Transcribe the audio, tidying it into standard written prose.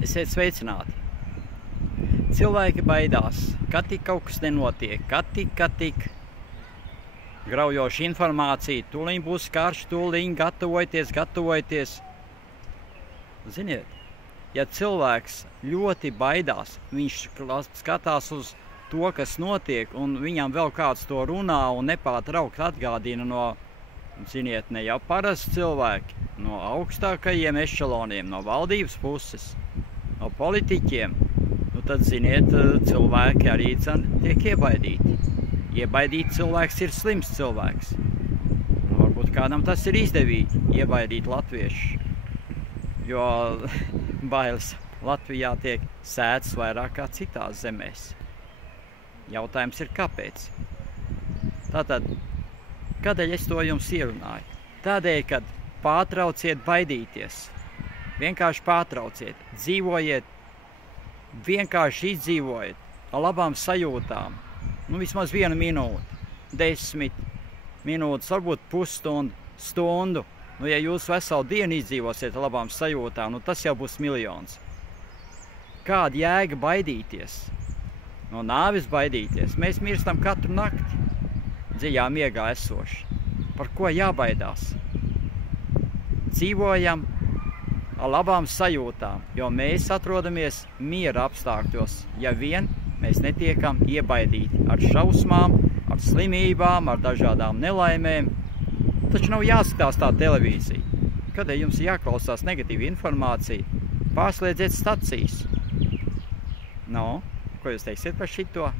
Esiet sveicināti! Cilvēki baidās, kad tik kaut kas nenotiek, kad tik graujoša informācija, tūliņ būs karš, tūliņ gatavojieties. Ziniet, ja cilvēks ļoti baidās, viņš skatās uz to, kas notiek, un viņam vēl kāds to runā un nepārtraukt atgādina no, ziniet, ne jau parasti cilvēki, no augstākajiem ešaloniem, no valdības puses, no politiķiem, nu tad, ziniet, cilvēki arī tiek iebaidīti. Iebaidīt cilvēks ir slims cilvēks. Nu, varbūt kādam tas ir izdevīgi, iebaidīt latviešu, jo bailes Latvijā tiek sētas vairāk kā citās zemēs. Jautājums ir, kāpēc? Tātad, kādēļ es to jums ierunāju? Tādēļ, kad pārtrauciet baidīties. Vienkārši pārtrauciet. Dzīvojiet, vienkārši izdzīvojiet ar labām sajūtām. Nu, vismaz 1 minūti, 10 minūtes, varbūt pusstundu, stundu. Nu, ja jūs veselu dienu izdzīvosiet ar labām sajūtām, nu, tas jau būs miljons. Kāda jēga baidīties? No nāves baidīties. Mēs mirstam katru nakti, dziļā miegā esoši. Par ko jābaidās? Dzīvojam ar labām sajūtām, jo mēs atrodamies miera apstākļos, ja vien mēs netiekam iebaidīti ar šausmām, ar slimībām, ar dažādām nelaimēm. Taču nav jāskatās tā televīzija. Kādēļ jums ir jāklausās negatīva informācija? Pārslēdziet stacijas. Nu, ko jūs teiksiet par šito?